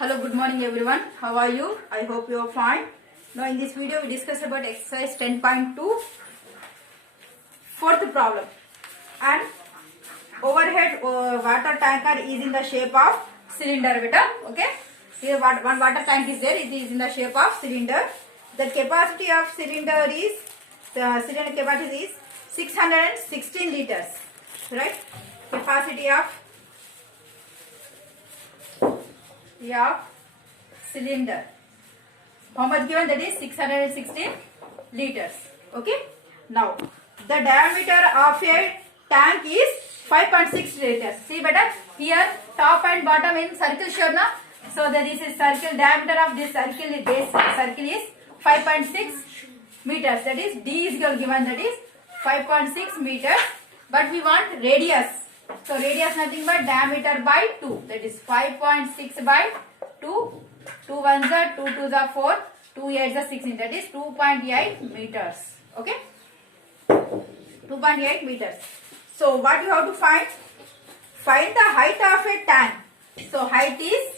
Hello, good morning everyone. How are you? I hope you are fine. Now in this video we discuss about exercise 10.2, fourth problem. And overhead water tanker is in the shape of cylinder beta. Okay. Here one water tank is there. It is in the shape of cylinder. The capacity of cylinder is 616 liters. Right. Capacity of cylinder. How much given? That is 616 liters. Okay. Now the diameter of a tank is 5.6 liters. See better here top and bottom in circle shown na. So that is a circle. Diameter of this circle is 5.6 meters. That is D is given. That is 5.6 meters. But we want radius. So radius nothing but diameter by 2. That is 5.6 by 2. 2 1s are 2 2s are 4. 2 8s are 16. That is 2.8 meters. Okay. 2.8 meters. So what you have to find? Find the height of a tank. So height is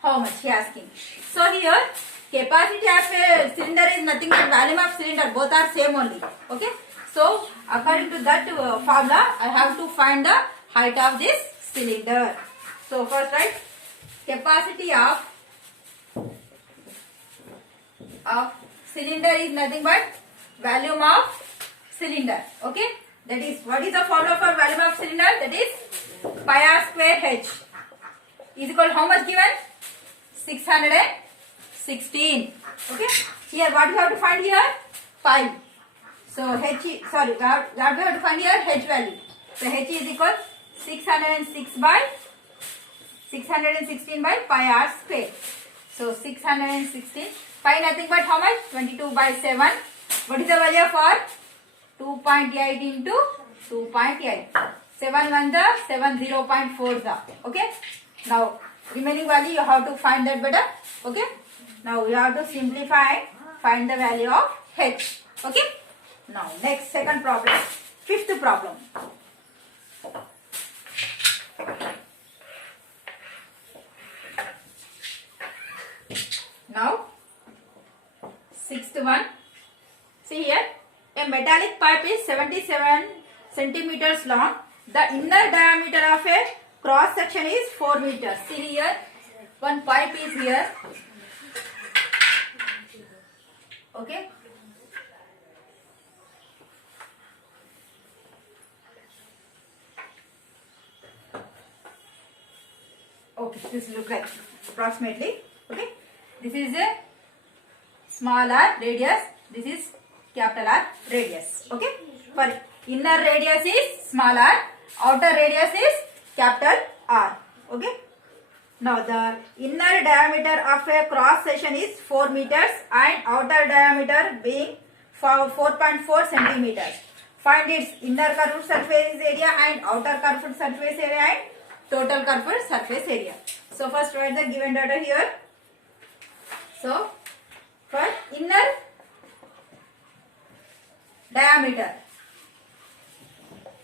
how much? He asking. So here capacity of a cylinder is nothing but volume of cylinder. Both are same only. Okay. So according to that formula, I have to find the height of this cylinder. So first write capacity of cylinder is nothing but volume of cylinder. Okay. That is, what is the formula for volume of cylinder? That is pi r square h is equal to how much given? 616. Okay. Here what you have to find here? Pi. So h, sorry, what we have to find here? H value. So h is equal 616 by 616 by pi r square. So 616. Pi nothing but how much? 22 by 7. What is the value for? 2.8 into 2.8. 7 1 the 7 0.4 the. Okay. Now remaining value you have to find that better. Okay. Now you have to simplify. Find the value of h. Okay. Now next second problem. Fifth problem. Now sixth one. See here. A metallic pipe is 77 centimeters long. The inner diameter of a cross section is 4 meters. See here. One pipe is here. Okay. Okay. This look like approximately. Okay. This is a small r radius. This is capital R radius. Okay. For inner radius is small r. Outer radius is capital R. Okay. Now the inner diameter of a cross section is 4 meters and outer diameter being 4.4 centimeters. Find its inner curved surface area and outer curved surface area and total curved surface area. So first write the given data here. So for inner diameter.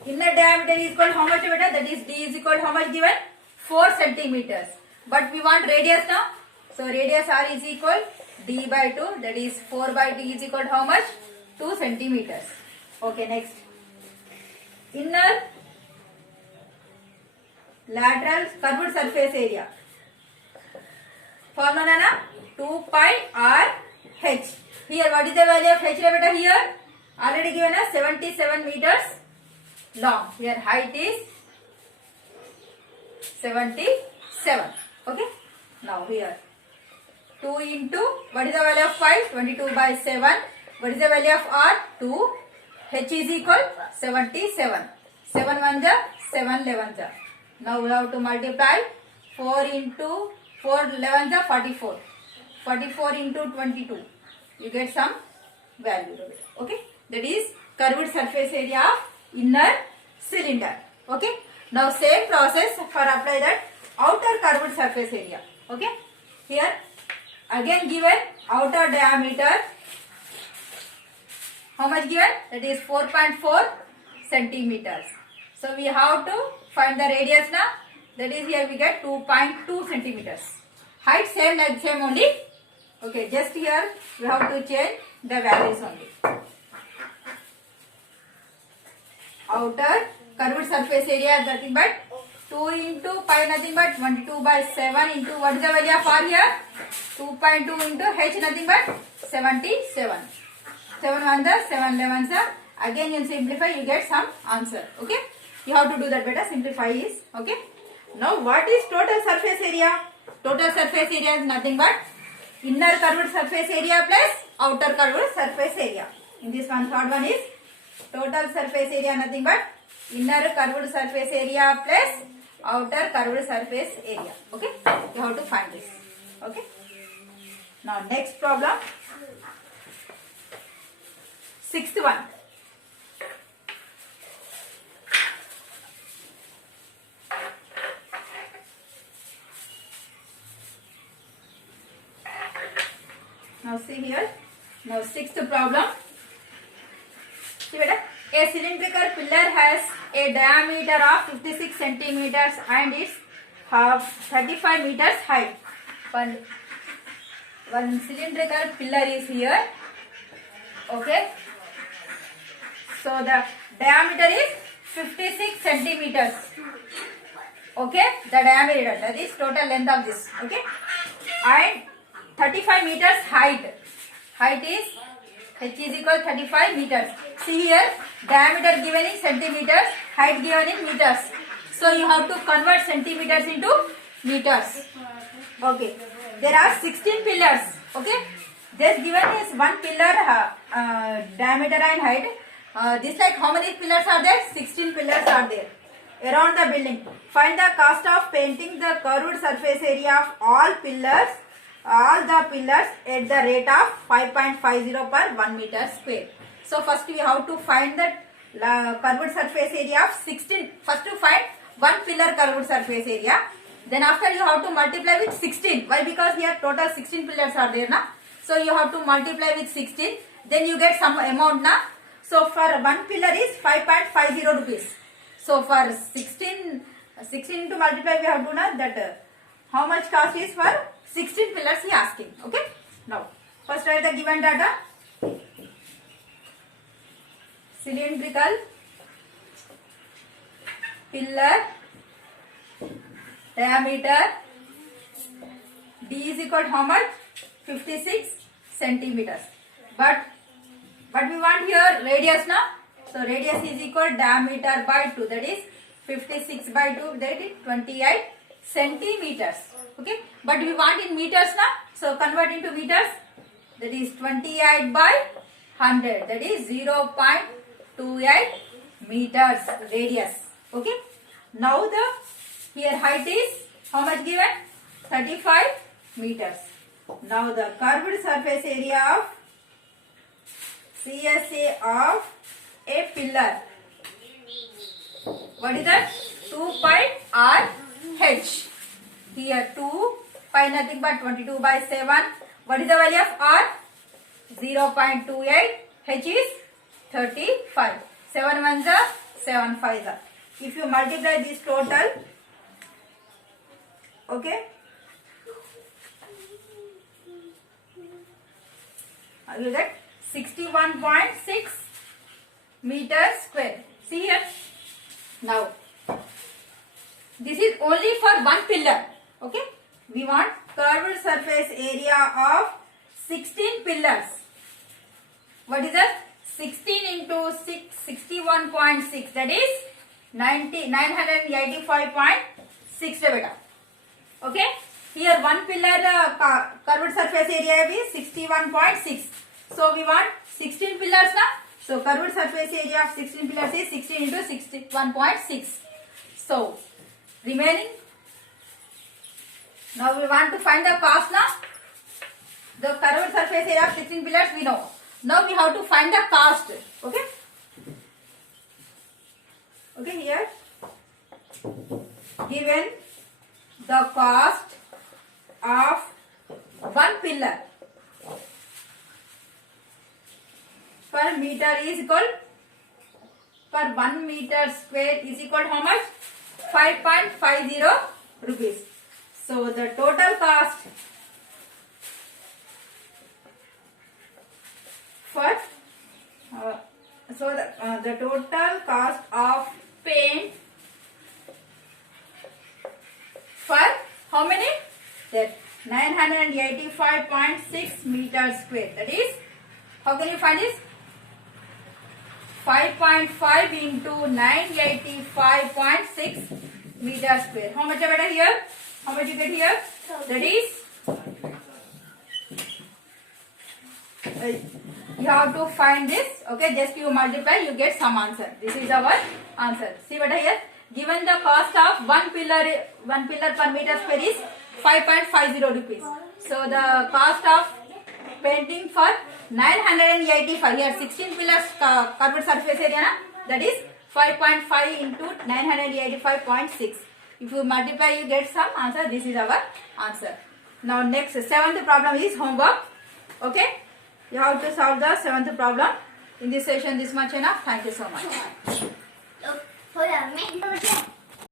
Inner diameter is equal to how much beta? That is D is equal to how much given? 4 centimeters. But we want radius now. So radius R is equal D by 2. That is 4 by D is equal to how much? 2 centimeters. Okay, next. Inner lateral curved surface area. Formula na 2 pi r h. Here what is the value of h beta here? Already given us 77 meters long. Here height is 77. Okay. Now here 2 into what is the value of pi? 22 by 7. What is the value of r? 2. H is equal 77. 7 1 ja 7 11 ja. Now we have to multiply 4 into 4 11 ja 44. 44 into 22. You get some value. Okay. That is curved surface area of inner cylinder. Okay. Now same process for apply that outer curved surface area. Okay. Here again given outer diameter. How much given? That is 4.4 centimeters. So we have to find the radius now. That is here we get 2.2 centimeters. height same like same only. Okay, just here we have to change the values only. Outer curved surface area nothing but 2 into pi nothing but 22 by 7 into what is the value of r here? 2.2 into h nothing but 77. 7 1 the 7 11 the. Again you simplify, you get some answer. Okay, you have to do that better. Simplify is okay. Now what is total surface area? Total surface area is nothing but inner curved surface area plus outer curved surface area. In this one, third one is total surface area nothing but inner curved surface area plus outer curved surface area. Okay, you have to find this. Okay, now next problem, sixth one. Now see here. Now sixth problem. See better. A cylindrical pillar has a diameter of 56 centimeters and its 35 meters height. One cylindrical pillar is here. Okay. So the diameter is 56 centimeters. Okay. The diameter, that is total length of this. Okay. And 35 meters height. Height is h is equal 35 meters. See here, diameter given in centimeters, height given in meters. So you have to convert centimeters into meters. Okay. There are 16 pillars. Okay. Just given is one pillar diameter and height. This like how many pillars are there? 16 pillars are there around the building. Find the cost of painting the curved surface area of all the pillars at the rate of 5.50 per 1 meter square. So first we have to find the curved surface area of 16. First to find one pillar curved surface area. Then after you have to multiply with 16. Why? Because here total 16 pillars are there now. So you have to multiply with 16. Then you get some amount now. So for one pillar is 5.50 rupees. So for 16 to multiply we have to know that how much cost is for 16 pillars he asking. Okay. Now first write the given data. Cylindrical pillar diameter d is equal to how much? 56 centimeters. But we want here radius now. So radius is equal diameter by 2, that is 56 by 2, that is 28 centimeters. Okay, but we want in meters now. So convert into meters, that is 28 by 100, that is 0.28 meters radius. Okay, now the here height is how much given? 35 meters. Now the curved surface area of CSA of a pillar. What is that? 2 pi r h. Here 2 pi nothing but 22 by 7. What is the value of r? 0.28. H is 35. 7 ones are 7 5s are. If you multiply this total, okay, you get 61.6 meters square. See here. Now this is only for one pillar. Okay, we want curved surface area of 16 pillars. What is that? 16 into 6, 61.6, that is 985.6 beta. Okay, here one pillar curved surface area is 61.6. So we want 16 pillars now. So curved surface area of 16 pillars is 16 into 61.6. So remaining, now we want to find the cost now. The curved surface area of 16 pillars we know. Now we have to find the cost. Okay. Okay, here given the cost of one pillar per meter is equal, per 1 meter square is equal to how much? 5.50 rupees. So the total cost for the total cost of paint for how many? That 985.6 meters square. That is, how can you find this? 5.5 into 985.6 meters square. How much are here? How much you get here? That is, you have to find this. Okay, just you multiply, you get some answer. This is our answer. See what here? Given the cost of one pillar per meter square is 5.50 rupees. So the cost of painting for 985, here 16 pillars curved surface area na? That is 5.5 into 985.6. If you multiply, you get some answer. This is our answer. Now next, 7th problem is homework. Okay, you have to solve the 7th problem. In this session, this much enough. Thank you so much.